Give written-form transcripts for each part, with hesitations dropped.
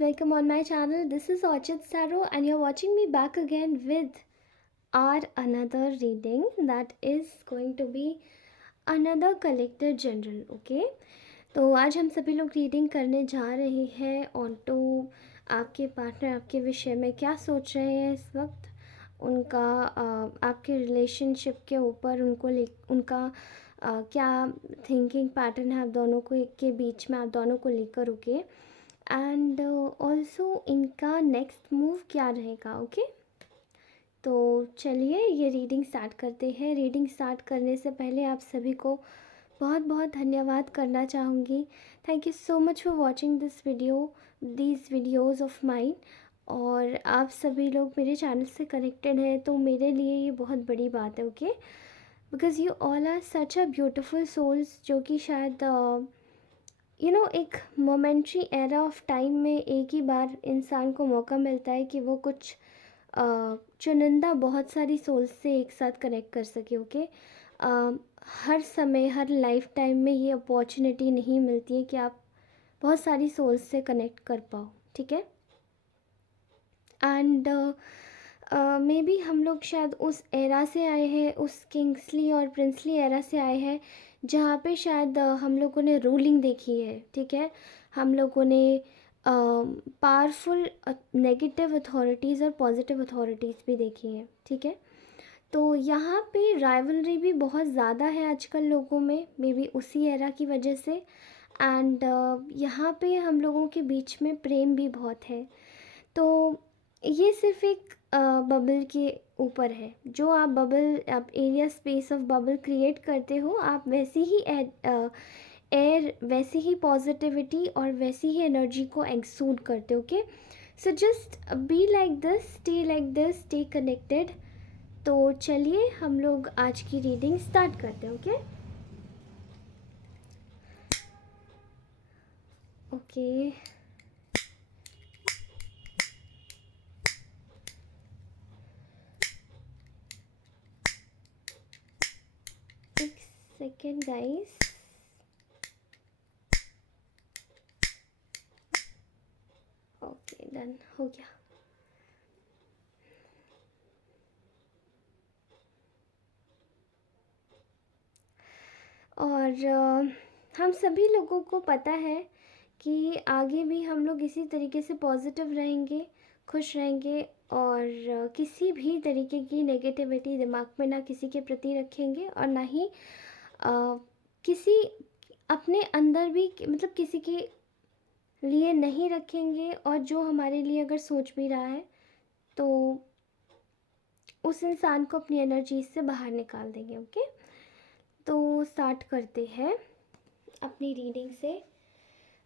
Welcome on my channel. This is Orchid Saro, and you're watching me back again with our another reading that is going to be another collector general. Okay, तो आज हम सभी लोग reading करने जा रहे हैं auto आपके पार्टनर आपके विषय में क्या सोच रहे हैं इस वक्त, उनका आपके रिलेशनशिप के ऊपर उनका क्या थिंकिंग पैटर्न है आप दोनों को के बीच में, आप दोनों को लेकर। ओके, एंड ऑल्सो इनका नेक्स्ट मूव क्या रहेगा। ओके, तो चलिए ये रीडिंग स्टार्ट करते हैं। रीडिंग स्टार्ट करने से पहले आप सभी को बहुत बहुत धन्यवाद करना चाहूँगी। Thank you so much for watching these videos of mine. और आप सभी लोग मेरे चैनल से कनेक्टेड हैं तो मेरे लिए ये बहुत बड़ी बात है। Okay, because you all are such a beautiful souls, जो कि शायद एक मोमेंट्री एरा ऑफ टाइम में एक ही बार इंसान को मौका मिलता है कि वो कुछ चुनिंदा बहुत सारी सोल्स से एक साथ कनेक्ट कर सके। ओके, हर समय हर लाइफ टाइम में ये अपॉर्चुनिटी नहीं मिलती है कि आप बहुत सारी सोल्स से कनेक्ट कर पाओ। ठीक है, एंड मे बी हम लोग शायद उस एरा से आए हैं, उस किंग्सली और प्रिंसली एरा से आए हैं जहाँ पे शायद हम लोगों ने रूलिंग देखी है। ठीक है, हम लोगों ने पावरफुल नेगेटिव अथॉरिटीज़ और पॉजिटिव अथॉरिटीज़ भी देखी हैं। ठीक है, तो यहाँ पे राइवलरी भी बहुत ज़्यादा है आजकल लोगों में, मे बी उसी एरा की वजह से। एंड यहाँ पे हम लोगों के बीच में प्रेम भी बहुत है। तो ये सिर्फ एक बबल के ऊपर है। जो आप area space of bubble create करते हो, आप वैसी ही एयर वैसी ही पॉजिटिविटी और वैसी ही एनर्जी को एक्सूड करते हो। Okay, so just be like this, stay connected. तो चलिए हम लोग आज की रीडिंग स्टार्ट करते हैं। ओके ओके, एक सेकेंड गाइस। ओके, डन हो गया। और हम सभी लोगों को पता है कि आगे भी हम लोग इसी तरीके से पॉजिटिव रहेंगे, खुश रहेंगे और किसी भी तरीके की नेगेटिविटी दिमाग में ना किसी के प्रति रखेंगे और ना ही किसी अपने अंदर भी मतलब किसी के लिए नहीं रखेंगे। और जो हमारे लिए अगर सोच भी रहा है तो उस इंसान को अपनी एनर्जी से बाहर निकाल देंगे। ओके, तो स्टार्ट करते हैं अपनी रीडिंग से।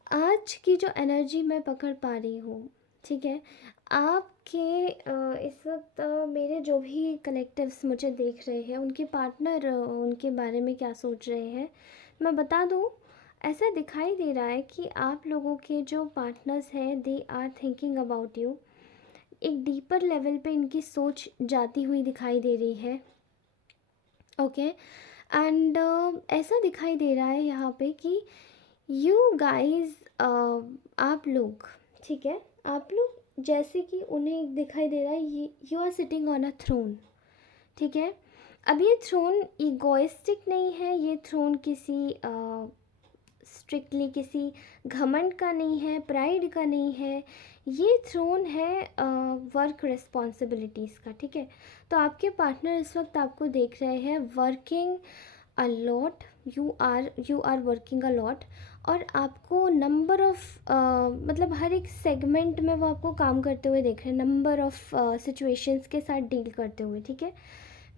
आज की जो एनर्जी मैं पकड़ पा रही हूँ, ठीक है, आपके इस वक्त मेरे जो भी कलेक्टिव्स मुझे देख रहे हैं उनके पार्टनर उनके बारे में क्या सोच रहे हैं मैं बता दूँ। ऐसा दिखाई दे रहा है कि आप लोगों के जो पार्टनर्स हैं they are thinking about you. एक डीपर लेवल पे इनकी सोच जाती हुई दिखाई दे रही है। ओके, एंड ऐसा दिखाई दे रहा है यहाँ पे कि यू गाइज आप लोग, ठीक है, आप लोग जैसे कि उन्हें दिखाई दे रहा है you are sitting on a throne. ठीक है, अब ये थ्रोन ईगोइस्टिक नहीं है, ये थ्रोन किसी स्ट्रिक्टली किसी घमंड का नहीं है, प्राइड का नहीं है। ये थ्रोन है वर्क रिस्पॉन्सिबिलिटीज़ का। ठीक है, तो आपके पार्टनर इस वक्त आपको देख रहे हैं working a lot, you are working a lot. और आपको नंबर ऑफ मतलब हर एक सेगमेंट में वो आपको काम करते हुए देख रहे हैं, नंबर ऑफ सिचुएशंस के साथ डील करते हुए। ठीक है,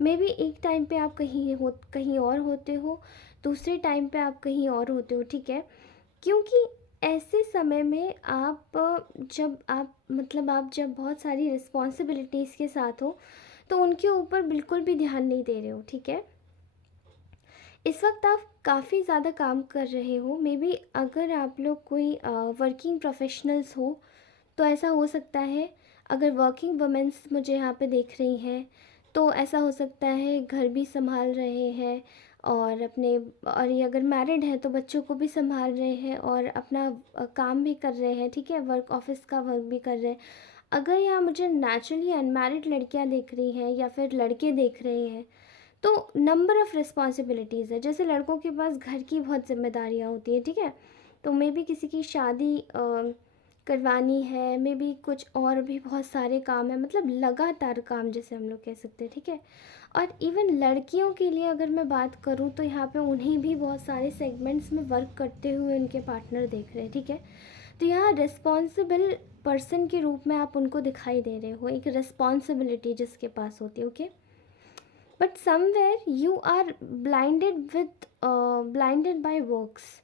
मे बी एक टाइम पे आप कहीं और होते हो, दूसरे टाइम पे आप कहीं और होते हो। ठीक है, क्योंकि ऐसे समय में आप जब बहुत सारी रिस्पॉन्सिबिलिटीज़ के साथ हो तो उनके ऊपर बिल्कुल भी ध्यान नहीं दे रहे हो। ठीक है, इस वक्त आप काफ़ी ज़्यादा काम कर रहे हो। मे बी अगर आप लोग कोई वर्किंग प्रोफेशनल्स हो तो ऐसा हो सकता है। अगर वर्किंग वुमेंस मुझे यहाँ पे देख रही हैं तो ऐसा हो सकता है घर भी संभाल रहे हैं और अपने, और ये अगर मैरिड है तो बच्चों को भी संभाल रहे हैं और अपना काम भी कर रहे हैं, ठीक है, वर्क, ऑफिस का वर्क भी कर रहे हैं। अगर यहाँ मुझे नेचुरली अनमैरिड लड़कियाँ देख रही हैं या फिर लड़के देख रहे हैं, तो नंबर ऑफ़ रिस्पॉन्सिबिलिटीज़ है। जैसे लड़कों के पास घर की बहुत जिम्मेदारियाँ होती हैं, ठीक है, तो मे बी किसी की शादी करवानी है, मे बी कुछ और भी बहुत सारे काम हैं, मतलब लगातार काम जिसे हम लोग कह सकते हैं, ठीक है। और इवन लड़कियों के लिए अगर मैं बात करूँ तो यहाँ पे उन्हें भी बहुत सारे सेगमेंट्स में वर्क करते हुए उनके पार्टनर देख रहे हैं, ठीक है। तो यहाँ रिस्पॉन्सिबल पर्सन के रूप में आप उनको दिखाई दे रहे हो, एक रिस्पॉन्सिबिलिटी जिसके पास होती है, okay. But somewhere you are blinded by works.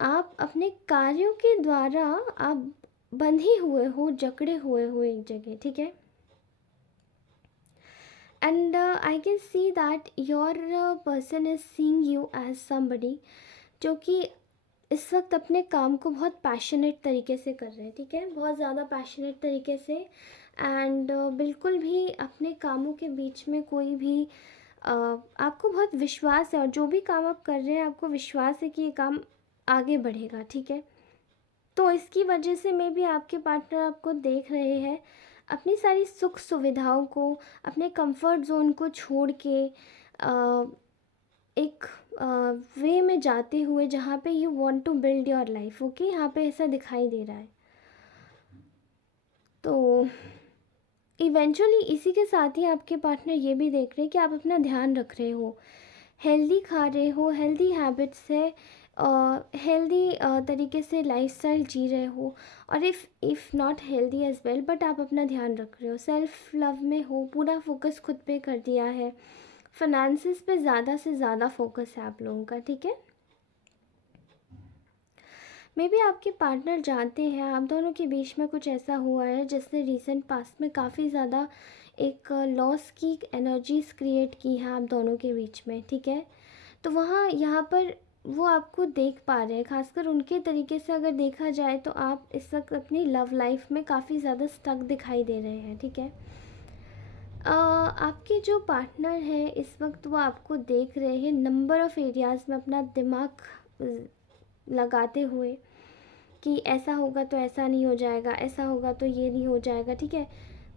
आप अपने कार्यों के द्वारा आप बंधे हुए हो, जकड़े हुए हो एक जगह, ठीक है। And I can see that your person is seeing you as somebody जो कि इस वक्त अपने काम को बहुत पैशनेट तरीके से कर रहे हैं, ठीक है, बहुत ज़्यादा पैशनेट तरीके से। एंड बिल्कुल भी अपने कामों के बीच में कोई भी आपको बहुत विश्वास है, और जो भी काम आप कर रहे हैं आपको विश्वास है कि ये काम आगे बढ़ेगा, ठीक है। तो इसकी वजह से मे बी आपके पार्टनर आपको देख रहे हैं अपनी सारी सुख सुविधाओं को, अपने कंफर्ट जोन को छोड़ के एक वे में जाते हुए जहाँ पे you want to build your life, okay, यहाँ पे ऐसा दिखाई दे रहा है। तो इवेंचुअली इसी के साथ ही आपके पार्टनर ये भी देख रहे हैं कि आप अपना ध्यान रख रहे हो, हेल्दी खा रहे हो, हेल्दी हैबिट्स है, हेल्दी तरीके से लाइफस्टाइल जी रहे हो, और if not healthy as well, but आप अपना ध्यान रख रहे हो, सेल्फ लव में हो, पूरा फोकस खुद पे कर दिया है, फाइनेंसिस पे ज़्यादा से ज़्यादा फोकस है आप लोगों का, ठीक है। मे बी आपके पार्टनर जानते हैं आप दोनों के बीच में कुछ ऐसा हुआ है जिसने रीसेंट पास्ट में काफ़ी ज़्यादा एक लॉस की एनर्जीज क्रिएट की हैं आप दोनों के बीच में, ठीक है। तो वहाँ यहाँ पर वो आपको देख पा रहे हैं, खासकर उनके तरीके से अगर देखा जाए तो आप इस वक्त अपनी लव लाइफ में काफ़ी ज़्यादा स्टक दिखाई दे रहे हैं, ठीक है। आपके जो पार्टनर हैं इस वक्त वो आपको देख रहे हैं नंबर ऑफ़ एरियाज़ में अपना दिमाग लगाते हुए कि ऐसा होगा तो ऐसा नहीं हो जाएगा, ऐसा होगा तो ये नहीं हो जाएगा, ठीक है।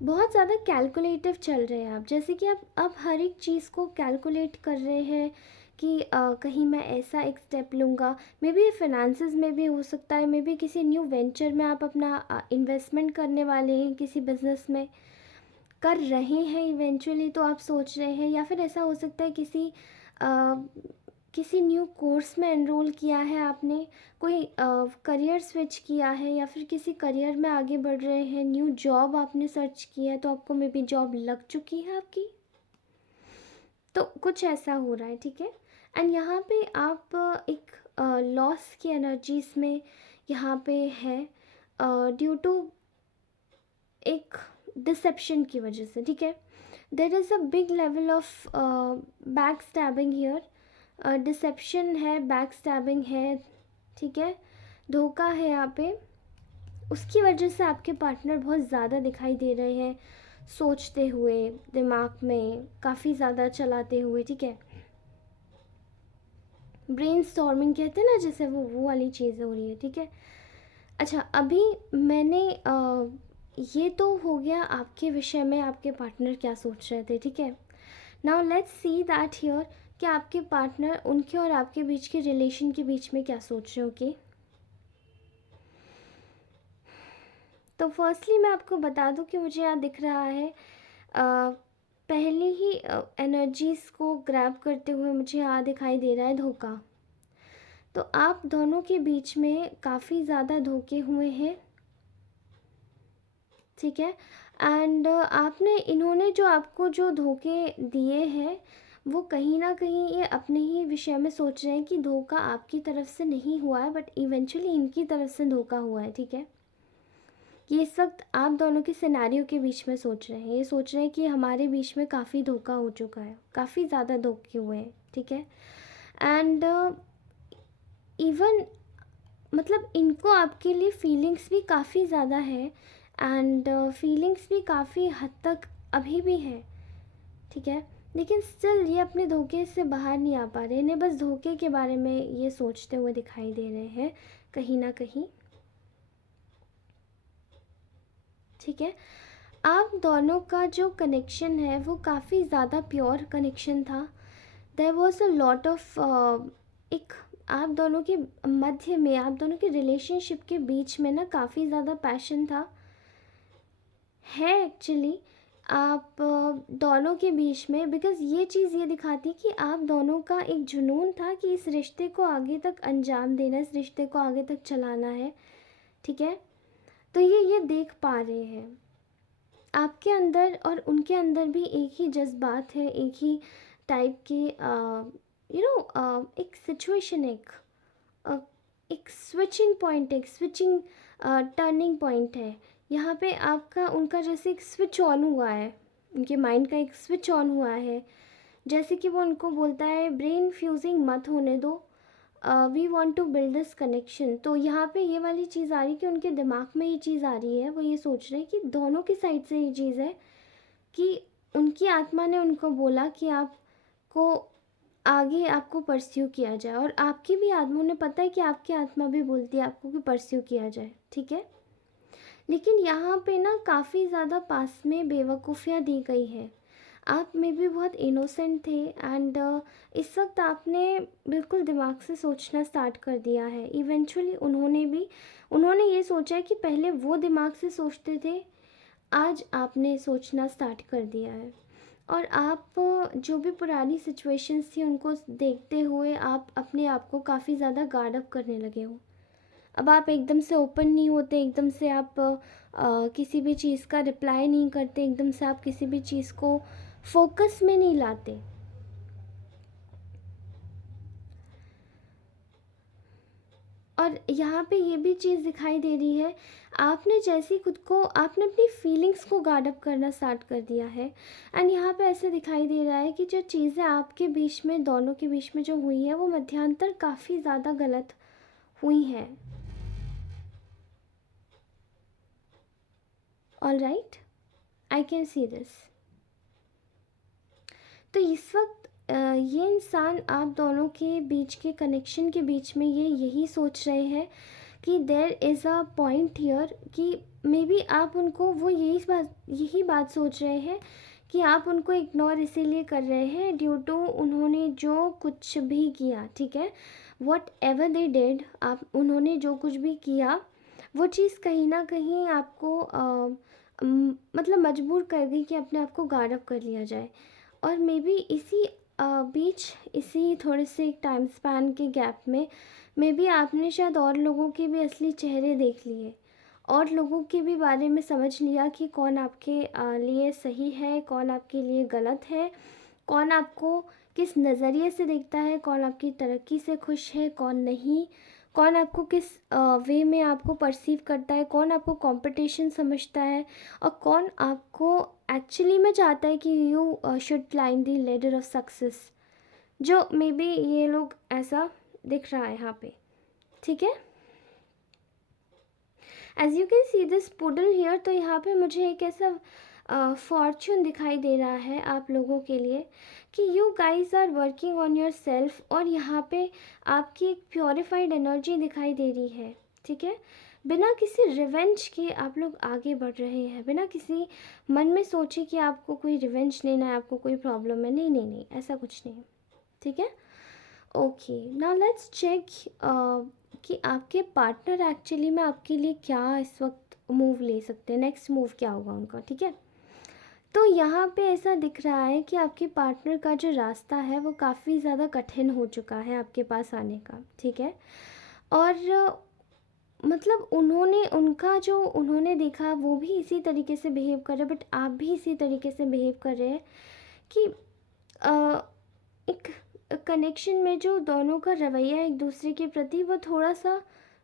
बहुत ज़्यादा कैलकुलेटिव चल रहे हैं आप, जैसे कि आप हर एक चीज़ को कैलकुलेट कर रहे हैं कि कहीं मैं ऐसा एक स्टेप लूँगा, मे बी फाइनेंसेस में भी हो सकता है, मे बी किसी न्यू वेंचर में आप अपना इन्वेस्टमेंट करने वाले हैं, किसी बिजनेस में कर रहे हैं इवेंचुअली, तो आप सोच रहे हैं, या फिर ऐसा हो सकता है किसी न्यू कोर्स में एनरोल किया है आपने, कोई करियर स्विच किया है, या फिर किसी करियर में आगे बढ़ रहे हैं, न्यू जॉब आपने सर्च किया है तो आपको मे बी जॉब लग चुकी है आपकी, तो कुछ ऐसा हो रहा है, ठीक है। एंड यहाँ पे आप एक लॉस की एनर्जीज में यहाँ पे है ड्यू टू एक डिसेप्शन की वजह से, ठीक है। There is a big level of back stabbing here, deception है, बैक स्टैबिंग है, ठीक है, धोखा है यहाँ पे। उसकी वजह से आपके पार्टनर बहुत ज़्यादा दिखाई दे रहे हैं, सोचते हुए, दिमाग में काफ़ी ज़्यादा चलाते हुए, ठीक है। ब्रेन स्टॉर्मिंग कहते हैं ना, जैसे वो वाली चीज़ हो रही है, ठीक है। अच्छा, अभी मैंने ये तो हो गया आपके विषय में, आपके पार्टनर क्या सोच रहे थे, ठीक है। Now let's see that here कि आपके पार्टनर उनके और आपके बीच के रिलेशन के बीच में क्या सोच रहे हो, ओके। तो फर्स्टली मैं आपको बता दूं कि मुझे यहाँ दिख रहा है पहले ही एनर्जीज़ को ग्रैब करते हुए मुझे यहाँ दिखाई दे रहा है धोखा। तो आप दोनों के बीच में काफ़ी ज़्यादा धोखे हुए हैं, ठीक है। एंड आपने, इन्होंने जो आपको जो धोखे दिए हैं वो कहीं ना कहीं ये अपने ही विषय में सोच रहे हैं कि धोखा आपकी तरफ से नहीं हुआ है, बट इवेंचुअली इनकी तरफ से धोखा हुआ है, ठीक है। ये इस वक्त आप दोनों के सिनेरियो के बीच में सोच रहे हैं, ये सोच रहे हैं कि हमारे बीच में काफ़ी धोखा हो चुका है, काफ़ी ज़्यादा धोखे हुए हैं, ठीक है। एंड इवन मतलब इनको आपके लिए फीलिंग्स भी काफ़ी ज़्यादा है, एंड फीलिंग्स भी काफ़ी हद तक अभी भी है, ठीक है। लेकिन स्टिल ये अपने धोखे से बाहर नहीं आ पा रहे, इन्हें बस धोखे के बारे में ये सोचते हुए दिखाई दे रहे हैं कहीं ना कहीं। ठीक है, आप दोनों का जो कनेक्शन है वो काफ़ी ज़्यादा प्योर कनेक्शन था। There was a lot of एक आप दोनों के मध्य में, आप दोनों के रिलेशनशिप के बीच में ना काफ़ी ज़्यादा पैशन था, है एक्चुअली आप दोनों के बीच में। बिकॉज़ ये चीज़ ये दिखाती कि आप दोनों का एक जुनून था कि इस रिश्ते को आगे तक अंजाम देना, इस रिश्ते को आगे तक चलाना है। ठीक है, तो ये देख पा रहे हैं आपके अंदर और उनके अंदर भी एक ही जज्बात है, एक ही टाइप के एक सिचुएशन, अ, एक स्विचिंग पॉइंट, एक स्विचिंग टर्निंग पॉइंट है यहाँ पे आपका उनका। जैसे एक स्विच ऑन हुआ है, उनके माइंड का एक स्विच ऑन हुआ है, जैसे कि वो उनको बोलता है ब्रेन फ्यूजिंग मत होने दो, we want to build this connection. तो यहाँ पे ये वाली चीज़ आ रही कि उनके दिमाग में ये चीज़ आ रही है, वो ये सोच रहे हैं कि दोनों की साइड से ये चीज़ है कि उनकी आत्मा ने उनको बोला कि आपको आगे आपको परस्यू किया जाए, और आपकी भी आत्मा, उन्हें पता है कि आपकी आत्मा भी बोलती है आपको कि परस्यू किया जाए। ठीक है, लेकिन यहाँ पे ना काफ़ी ज़्यादा पास में बेवकूफ़ियाँ दी गई है। आप में भी बहुत इनोसेंट थे एंड इस वक्त आपने बिल्कुल दिमाग से सोचना स्टार्ट कर दिया है। इवेंचुअली उन्होंने ये सोचा है कि पहले वो दिमाग से सोचते थे, आज आपने सोचना स्टार्ट कर दिया है। और आप जो भी पुरानी सिचुएशंस थी उनको देखते हुए आप अपने आप को काफ़ी ज़्यादा गार्ड अप करने लगे हो। अब आप एकदम से ओपन नहीं होते, एकदम से आप किसी भी चीज़ का रिप्लाई नहीं करते, एकदम से आप किसी भी चीज़ को फोकस में नहीं लाते। और यहाँ पे ये भी चीज़ दिखाई दे रही है, आपने जैसे खुद को, आपने अपनी फीलिंग्स को गार्ड अप करना स्टार्ट कर दिया है। एंड यहाँ पे ऐसे दिखाई दे रहा है कि जो चीज़ें आपके बीच में, दोनों के बीच में जो हुई है वो मध्यांतर काफ़ी ज़्यादा गलत हुई हैं। All right, I can see this. तो इस वक्त ये इंसान आप दोनों के बीच के कनेक्शन के बीच में ये यही सोच रहे हैं कि देर इज़ अ पॉइंट हियर कि मे बी आप उनको, वो यही बात सोच रहे हैं कि आप उनको इग्नोर इसीलिए कर रहे हैं ड्यू टू उन्होंने जो कुछ भी किया। ठीक है, वॉट एवर दे डिड, आप उन्होंने जो कुछ भी किया वो चीज़ कहीं ना कहीं आपको मतलब मजबूर कर गई कि अपने आप को गार्ड अप कर लिया जाए। और मे बी इसी बीच, इसी थोड़े से एक टाइम स्पैन के गैप में मे बी आपने शायद और लोगों के भी असली चेहरे देख लिए, और लोगों के भी बारे में समझ लिया कि कौन आपके लिए सही है, कौन आपके लिए गलत है, कौन आपको किस नज़रिए से देखता है, कौन आपकी तरक्की से खुश है, कौन नहीं, कौन आपको किस वे में आपको परसीव करता है, कौन आपको कंपटीशन समझता है, और कौन आपको एक्चुअली में चाहता है कि you should climb the ladder of success. जो मे बी ये लोग ऐसा दिख रहा है यहाँ पे। ठीक है, as you can see this puddle here. तो यहाँ पे मुझे एक ऐसा फॉर्चून दिखाई दे रहा है आप लोगों के लिए कि you guys are working on yourself, और यहाँ पे आपकी एक प्योरीफाइड एनर्जी दिखाई दे रही है। ठीक है, बिना किसी रिवेंज के आप लोग आगे बढ़ रहे हैं, बिना किसी मन में सोचे कि आपको कोई रिवेंज लेना है, आपको कोई प्रॉब्लम है, नहीं नहीं नहीं, ऐसा कुछ नहीं। ठीक है, ओके, नाउ लेट्स चेक कि आपके पार्टनर एक्चुअली में आपके लिए क्या इस वक्त मूव ले सकते हैं, नेक्स्ट मूव क्या होगा उनका। ठीक है, तो यहाँ पे ऐसा दिख रहा है कि आपके पार्टनर का जो रास्ता है वो काफ़ी ज़्यादा कठिन हो चुका है आपके पास आने का। ठीक है, और मतलब उनका जो उन्होंने देखा वो भी इसी तरीके से बिहेव कर रहे हैं, बट आप भी इसी तरीके से बिहेव कर रहे हैं कि अ, एक कनेक्शन में जो दोनों का रवैया एक दूसरे के प्रति वो थोड़ा सा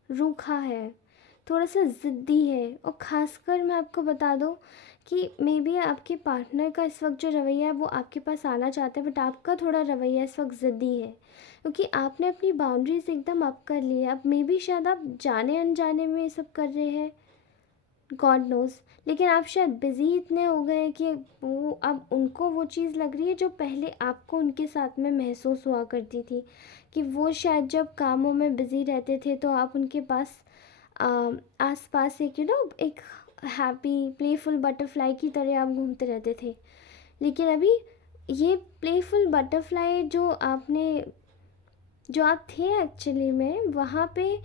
रूखा है, थोड़ा सा ज़िद्दी है। और ख़ासकर मैं आपको बता दूं कि मे बी आपके पार्टनर का इस वक्त जो रवैया है वो आपके पास आना चाहता है, बट आपका थोड़ा रवैया इस वक्त ज़िद्दी है क्योंकि आपने अपनी बाउंड्रीज़ एकदम अप कर ली है। अब मे बी शायद आप जाने अनजाने में ये सब कर रहे हैं, गॉड नोज़। लेकिन आप शायद बिज़ी इतने हो गए हैं कि वो अब उनको वो चीज़ लग रही है जो पहले आपको उनके साथ में महसूस हुआ करती थी, कि वो शायद जब कामों में बिज़ी रहते थे तो आप उनके पास आस पास एक एक हैप्पी प्लेफुल बटरफ्लाई की तरह आप घूमते रहते थे। लेकिन अभी ये प्लेफुल बटरफ्लाई जो आप थे एक्चुअली में वहाँ पे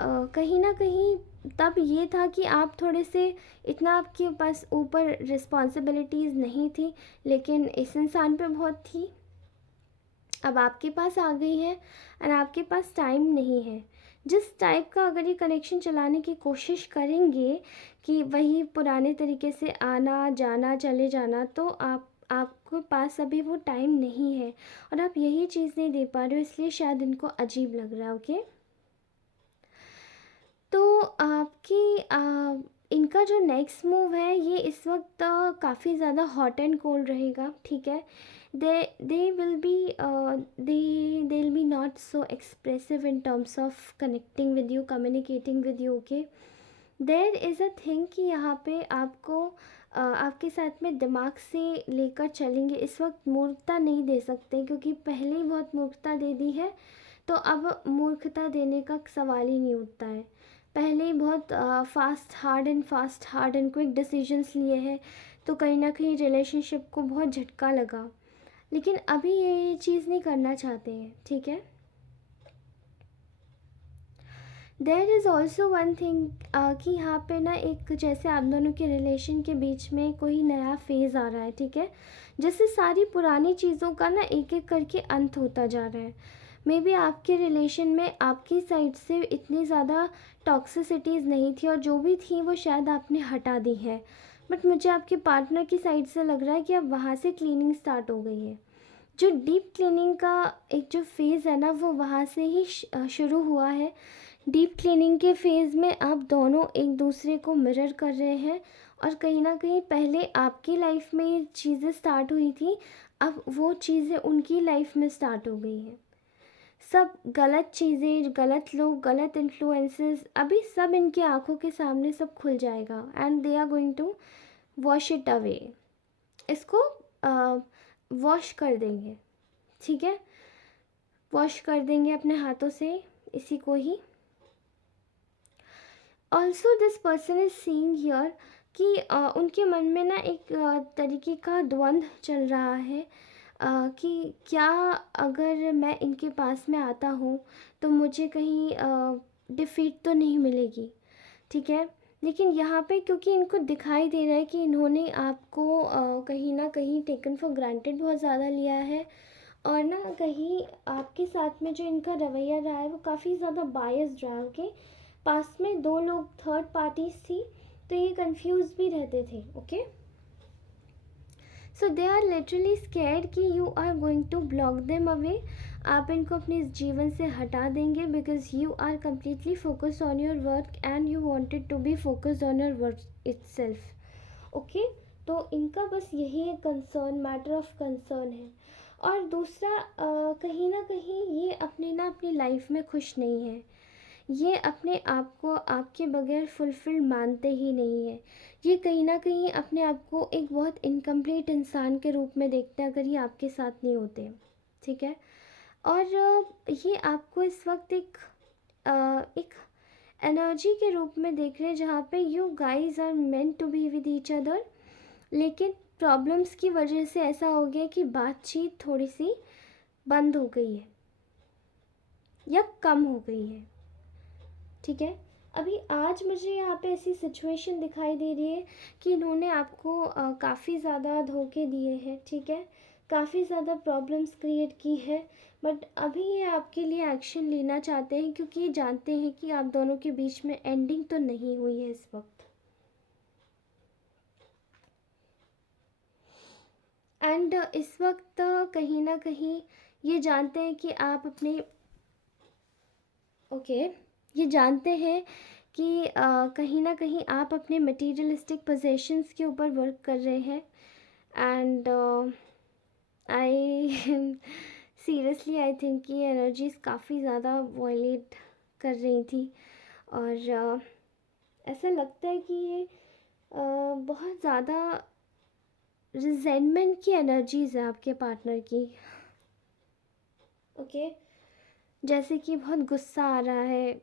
कहीं ना कहीं तब ये था कि आप थोड़े से इतना आपके पास ऊपर रिस्पॉन्सिबिलिटीज़ नहीं थी, लेकिन इस इंसान पे बहुत थी। अब आपके पास आ गई है और आपके पास टाइम नहीं है। जिस टाइप का अगर ये कनेक्शन चलाने की कोशिश करेंगे कि वही पुराने तरीके से आना जाना चले जाना, तो आपके पास अभी वो टाइम नहीं है और आप यही चीज़ नहीं दे पा रहे हो, इसलिए शायद इनको अजीब लग रहा है। ओके, तो इनका जो नेक्स्ट मूव है ये इस वक्त काफ़ी ज़्यादा हॉट एंड कोल्ड रहेगा। ठीक है, they will be they will be not so expressive in terms of connecting with you, communicating with you. Okay, there is a thing कि यहाँ पे आपको आपके साथ में दिमाग से लेकर चलेंगे। इस वक्त मूर्खता नहीं दे सकते क्योंकि पहले ही बहुत मूर्खता दे दी है, तो अब मूर्खता देने का सवाल ही नहीं उठता है। पहले ही बहुत fast hard and quick decisions लिए हैं, तो कहीं ना कहीं रिलेशनशिप को बहुत झटका लगा। लेकिन अभी ये चीज़ नहीं करना चाहते हैं। ठीक है, there is also one thing कि यहाँ पे ना एक जैसे आप दोनों के रिलेशन के बीच में कोई नया फेज़ आ रहा है। ठीक है, जैसे सारी पुरानी चीज़ों का ना एक एक करके अंत होता जा रहा है। मे बी आपके रिलेशन में आपकी साइड से इतनी ज़्यादा टॉक्सिसिटीज़ नहीं थी और जो भी थी वो शायद आपने हटा दी है, बट मुझे आपके पार्टनर की साइड से लग रहा है कि अब वहाँ से क्लीनिंग स्टार्ट हो गई है। जो डीप क्लीनिंग का एक जो फेज़ है ना वो वहाँ से ही शुरू हुआ है। डीप क्लीनिंग के फेज़ में आप दोनों एक दूसरे को मिरर कर रहे हैं और कहीं ना कहीं पहले आपकी लाइफ में ये चीज़ें स्टार्ट हुई थी, अब वो चीज़ें उनकी लाइफ में स्टार्ट हो गई हैं। सब गलत चीज़ें, गलत लोग, गलत इन्फ्लुएंसेस, अभी सब इनकी आंखों के सामने सब खुल जाएगा and they are going to wash it away. इसको वॉश कर देंगे। ठीक है, वॉश कर देंगे अपने हाथों से इसी को ही। Also this person is seeing here कि उनके मन में ना एक तरीके का द्वंद्व चल रहा है कि क्या अगर मैं इनके पास में आता हूँ तो मुझे कहीं डिफीट तो नहीं मिलेगी। ठीक है, लेकिन यहाँ पे क्योंकि इनको दिखाई दे रहा है कि इन्होंने आपको कहीं ना कहीं टेकन फॉर ग्रांटेड बहुत ज़्यादा लिया है, और ना कहीं आपके साथ में जो इनका रवैया रहा है वो काफ़ी ज़्यादा बायस्ड रहा है। ओके, पास में दो लोग थर्ड पार्टीज थी तो ये कंफ्यूज भी रहते थे। Okay, so they are literally scared कि you are going to block them away, आप इनको अपने इस जीवन से हटा देंगे because you are completely focused on your work and you wanted to be focused on your work itself. Okay, तो इनका बस यही एक कंसर्न, मैटर ऑफ कंसर्न है। और दूसरा कहीं ना कहीं ये अपनी लाइफ में खुश नहीं है। ये अपने आप को आपके बगैर फुलफिल्ड मानते ही नहीं है। ये कहीं ना कहीं अपने आप को एक बहुत इनकम्प्लीट इंसान के रूप में देखते हैं अगर ये आपके साथ नहीं होते। ठीक है, और ये आपको इस वक्त एक एनर्जी के रूप में देख रहे हैं जहाँ पे you guys are meant to be with each other, लेकिन प्रॉब्लम्स की वजह से ऐसा हो गया कि बातचीत थोड़ी सी बंद हो गई है या कम हो गई है। ठीक है, अभी आज मुझे यहाँ पे ऐसी सिचुएशन दिखाई दे रही है कि इन्होंने आपको काफ़ी ज़्यादा धोखे दिए हैं। ठीक है, काफ़ी ज़्यादा प्रॉब्लम्स क्रिएट की है, बट अभी ये आपके लिए एक्शन लेना चाहते हैं क्योंकि ये जानते हैं कि आप दोनों के बीच में एंडिंग तो नहीं हुई है इस वक्त। एंड इस वक्त कहीं ना कहीं ये जानते हैं कि आप अपने ओके ये जानते हैं कि कहीं ना कहीं आप अपने मटेरियलिस्टिक पोजेशंस के ऊपर वर्क कर रहे हैं and I seriously I think कि एनर्जीज काफ़ी ज़्यादा वॉयलेट कर रही थी और ऐसा लगता है कि ये बहुत ज़्यादा रिजेंटमेंट की एनर्जीज है आपके पार्टनर की। ओके, जैसे कि बहुत गुस्सा आ रहा है,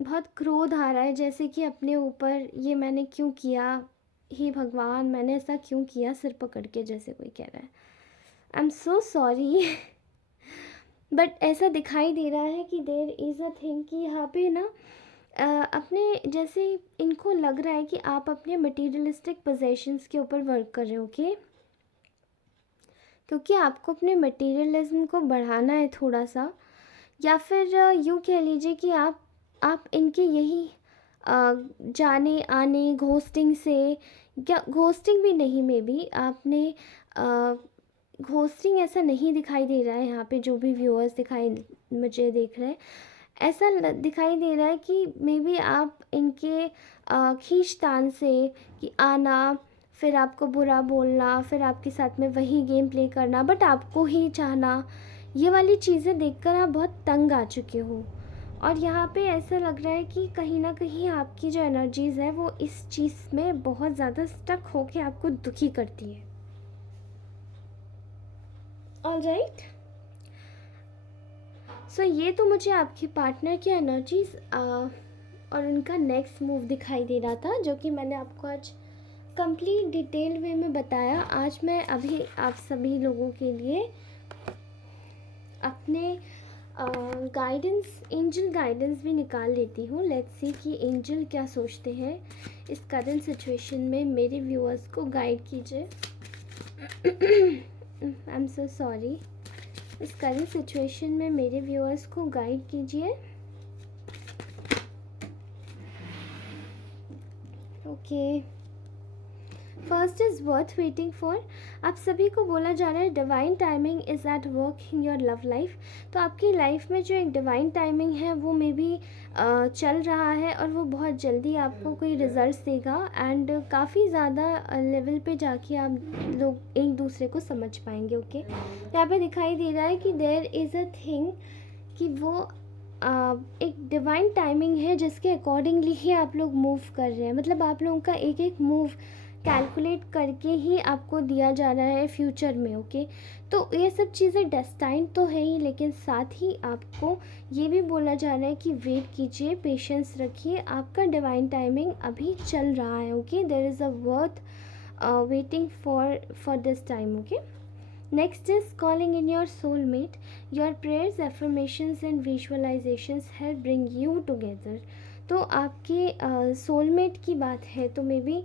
बहुत क्रोध आ रहा है, जैसे कि अपने ऊपर, ये मैंने क्यों किया, हे भगवान मैंने ऐसा क्यों किया, सिर पकड़ के जैसे कोई कह रहा है I am so sorry. But ऐसा दिखाई दे रहा है कि देर इज़ अ थिंग कि यहाँ पे ना अपने जैसे इनको लग रहा है कि आप अपने मटीरियलिस्टिक पोजेशंस के ऊपर वर्क कर रहे हो। ओके, क्योंकि आपको अपने मटीरियलिज्म को बढ़ाना है थोड़ा सा, या फिर यूँ कह लीजिए कि आप इनके यही जाने आने घोस्टिंग से, या घोस्टिंग भी नहीं, मे बी आपने घोस्टिंग ऐसा नहीं दिखाई दे रहा है यहाँ पे, जो भी व्यूअर्स मुझे देख रहे हैं, ऐसा दिखाई दे रहा है कि मे बी आप इनके खींचतान से कि आना, फिर आपको बुरा बोलना, फिर आपके साथ में वही गेम प्ले करना, बट आपको ही चाहना, ये वाली चीज़ें देखकर आप बहुत तंग आ चुके हो। और यहाँ पे ऐसा लग रहा है कि कहीं ना कहीं आपकी जो एनर्जीज़ है वो इस चीज़ में बहुत ज़्यादा स्टक होके आपको दुखी करती है। ऑलराइट, सो ये तो मुझे आपके पार्टनर की एनर्जीज़ और उनका नेक्स्ट मूव दिखाई दे रहा था, जो कि मैंने आपको आज कंप्लीट डिटेल वे में बताया। आज मैं अभी आप सभी लोगों के लिए अपने गाइडेंस, एंजल गाइडेंस भी निकाल लेती हूँ। लेट्स सी कि एंजल क्या सोचते हैं इस करंट सिचुएशन में। मेरे व्यूअर्स को गाइड कीजिए। आई एम सो सॉरी, इस करंट सिचुएशन में मेरे व्यूअर्स को गाइड कीजिए। Okay, first is worth waiting for. आप सभी को बोला जा रहा है divine timing is at work in your love life. तो आपकी लाइफ में जो एक डिवाइन टाइमिंग है वो मे बी चल रहा है, और वो बहुत जल्दी आपको कोई रिजल्ट्स देगा, एंड काफ़ी ज़्यादा लेवल पे जाके आप लोग एक दूसरे को समझ पाएंगे। ओके, यहाँ पे दिखाई दे रहा है कि देयर इज़ अ थिंग कि वो एक डिवाइन टाइमिंग है जिसके अकॉर्डिंगली ही आप लोग मूव कर रहे हैं। मतलब आप लोगों का एक एक मूव कैलकुलेट करके ही आपको दिया जा रहा है फ्यूचर में। ओके, तो ये सब चीज़ें डेस्टाइन तो है ही, लेकिन साथ ही आपको ये भी बोला जा रहा है कि वेट कीजिए, पेशेंस रखिए, आपका डिवाइन टाइमिंग अभी चल रहा है। Okay, there is a worth waiting for this time. Okay, next is calling in your soulmate. Your prayers, affirmations and visualizations help bring you together. तो आपके सोलमेट की बात है, तो मे बी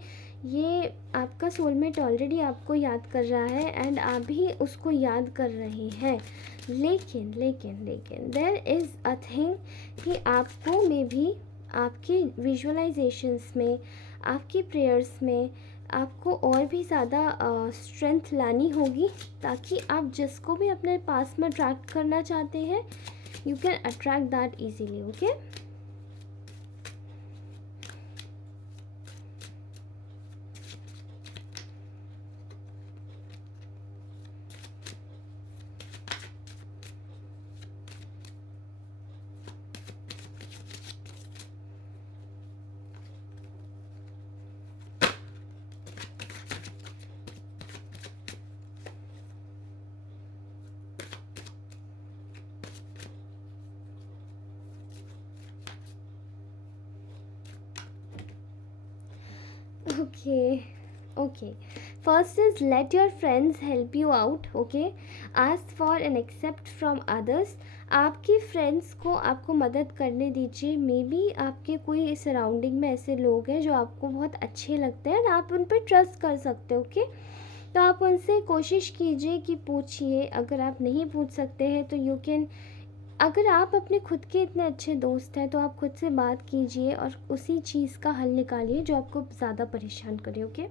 ये आपका सोलमेट ऑलरेडी आपको याद कर रहा है, एंड आप भी उसको याद कर रहे हैं। लेकिन लेकिन लेकिन देयर इज़ अ थिंग कि आपको मे भी आपके विजुअलाइजेशंस में, आपकी प्रेयर्स में आपको और भी ज़्यादा स्ट्रेंथ लानी होगी, ताकि आप जिसको भी अपने पास में अट्रैक्ट करना चाहते हैं, you can attract that easily. Okay, okay, okay, first is let your friends help you out. Okay, ask for and accept from others. आपके फ्रेंड्स को आपको मदद करने दीजिए। मे बी आपके कोई सराउंडिंग में ऐसे लोग हैं जो आपको बहुत अच्छे लगते हैं, और आप उन पर ट्रस्ट कर सकते हो। ओके, तो आप उनसे कोशिश कीजिए कि पूछिए। अगर आप नहीं पूछ सकते हैं तो यू कैन, अगर आप अपने खुद के इतने अच्छे दोस्त हैं तो आप खुद से बात कीजिए और उसी चीज़ का हल निकालिए जो आपको ज़्यादा परेशान करे। Okay,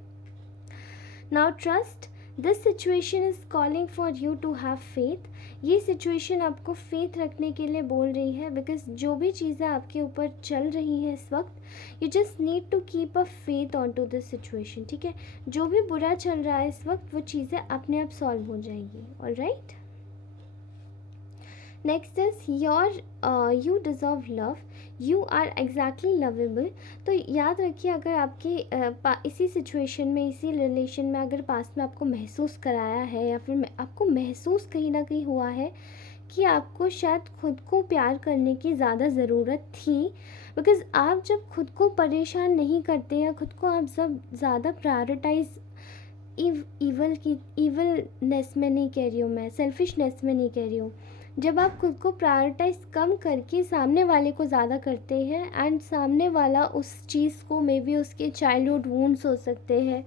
now trust, this situation is calling for you to have faith. ये सिचुएशन आपको फेथ रखने के लिए बोल रही है, बिकॉज जो भी चीज़ें आपके ऊपर चल रही हैं इस वक्त, you just need to keep a faith on to this situation. ठीक है, जो भी बुरा चल रहा है इस वक्त वो चीज़ें अपने आप सॉल्व हो जाएंगी। Alright, next is you deserve love, you are exactly lovable. तो याद रखिए, अगर आपके इसी सिचुएशन में, इसी रिलेशन में अगर पास्ट में आपको महसूस कराया है या फिर आपको महसूस कहीं ना कहीं हुआ है कि आपको शायद खुद को प्यार करने की ज़्यादा ज़रूरत थी, बिकॉज़ आप जब खुद को परेशान नहीं करते या खुद को आप जब ज़्यादा प्रायोरिटाइज ईवलनेस में नहीं कह रही हूँ मैं, सेल्फिशनेस में नहीं कह रही हूँ, जब आप खुद को प्रायोरिटाइज कम करके सामने वाले को ज़्यादा करते हैं एंड सामने वाला उस चीज़ को, मे बी उसके चाइल्डहुड वूंड्स हो सकते हैं,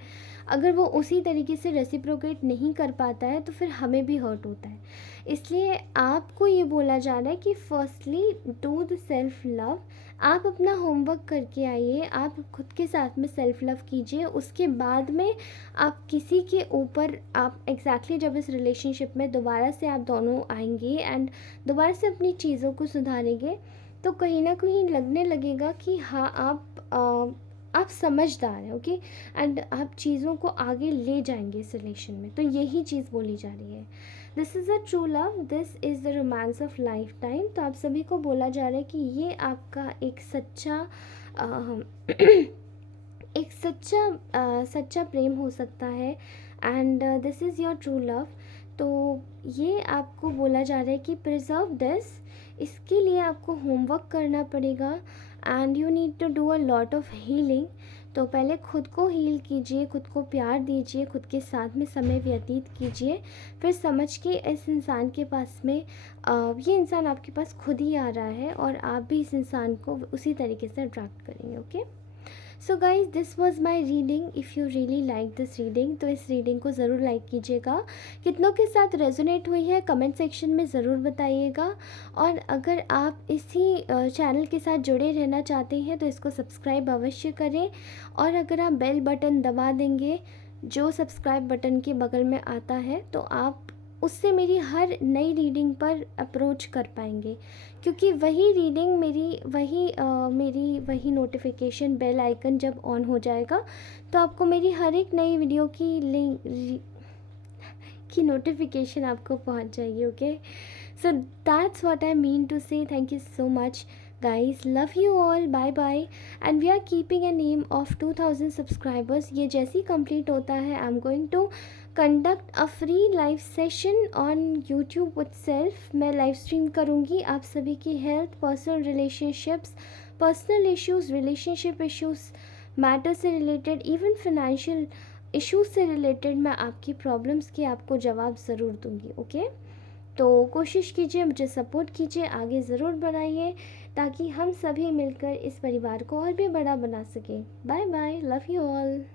अगर वो उसी तरीके से रेसिप्रोकेट नहीं कर पाता है तो फिर हमें भी हर्ट होता है। इसलिए आपको ये बोला जा रहा है कि firstly do the self love. आप अपना होमवर्क करके आइए, आप खुद के साथ में सेल्फ लव कीजिए, उसके बाद में आप किसी के ऊपर, आप एग्जैक्टली जब इस रिलेशनशिप में दोबारा से आप दोनों आएंगे एंड दोबारा से अपनी चीज़ों को सुधारेंगे, तो कहीं ना कहीं लगने लगेगा कि हाँ, आप समझदार हैं, ओके, एंड आप चीज़ों को आगे ले जाएंगे इस रिलेशन में। तो यही चीज़ बोली जा रही है, this is a true love, this is the romance of life time. तो आप सभी को बोला जा रहा है कि ये आपका एक सच्चा एक सच्चा प्रेम हो सकता है and this is your true love. तो ये आपको बोला जा रहा है कि प्रिजर्व दिस, इसके लिए आपको होमवर्क करना पड़ेगा and you need to do a lot of healing. तो पहले खुद को हील कीजिए, खुद को प्यार दीजिए, खुद के साथ में समय व्यतीत कीजिए, फिर समझ के इस इंसान के पास में ये इंसान आपके पास खुद ही आ रहा है और आप भी इस इंसान को उसी तरीके से अट्रैक्ट करेंगे, okay. So guys, this was my reading. If you really like this reading तो इस रीडिंग को ज़रूर लाइक कीजिएगा। कितनों के साथ रेजोनेट हुई है कमेंट सेक्शन में ज़रूर बताइएगा, और अगर आप इसी चैनल के साथ जुड़े रहना चाहते हैं तो इसको सब्सक्राइब अवश्य करें, और अगर आप बेल बटन दबा देंगे जो सब्सक्राइब बटन के बगल में आता है, तो आप उससे मेरी हर नई रीडिंग पर अप्रोच कर पाएंगे, क्योंकि वही रीडिंग मेरी वही नोटिफिकेशन बेल आइकन जब ऑन हो जाएगा तो आपको मेरी हर एक नई वीडियो की लिंक की नोटिफिकेशन आपको पहुंच जाएगी, okay. So that's what I mean to say. Thank you so much guys, love you all, bye bye, and we are keeping an aim of 2000 subscribers। ये जैसे ही कंप्लीट होता है, I'm going to conduct a free live session on YouTube itself। मैं live stream करूँगी आप सभी की health, personal relationships, personal issues, relationship issues, matter से रिलेटेड, इवन फिनेंशियल इश्यूज़ से रिलेटेड मैं आपकी प्रॉब्लम्स के आपको जवाब ज़रूर दूँगी, ओके। तो कोशिश कीजिए, मुझे सपोर्ट कीजिए, आगे ज़रूर बढ़ाइए, ताकि हम सभी मिलकर इस परिवार को और भी बड़ा बना सकें। Bye bye, love you all.